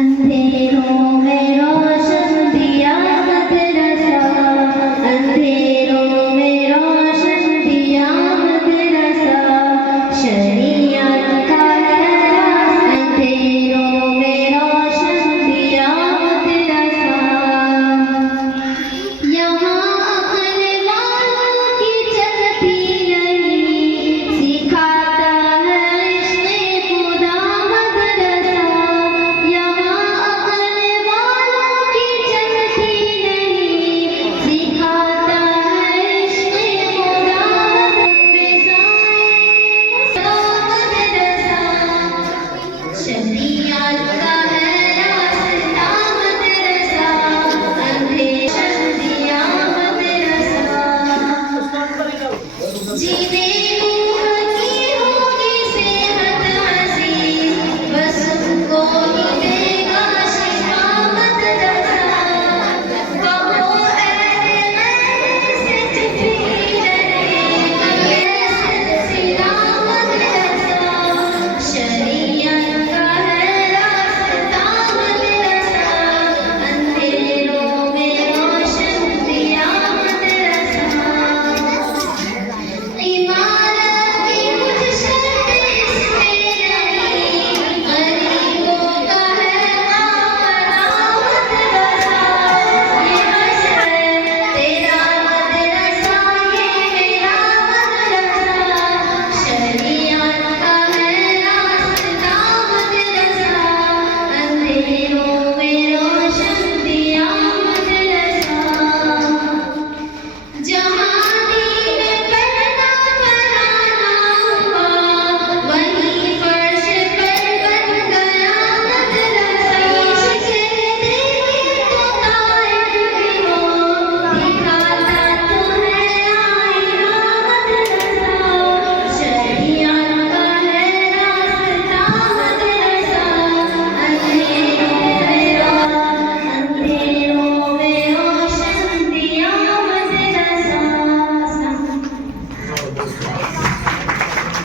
अंधेरों में रोशन दिया मदरसा, अंधेरों में रोशन दिया मदरसा, शरीयत का दराज अंधेरों में रोशन दिया मदरसा। यहाँ अक्ल वालों की चलती नहीं, सिखाता है इश्क़ खुदा मदरसा। यहाँ अक्ल वालों की चलती नहीं, सिखाता है इश्क़ खुदा मदरसा। शरीयत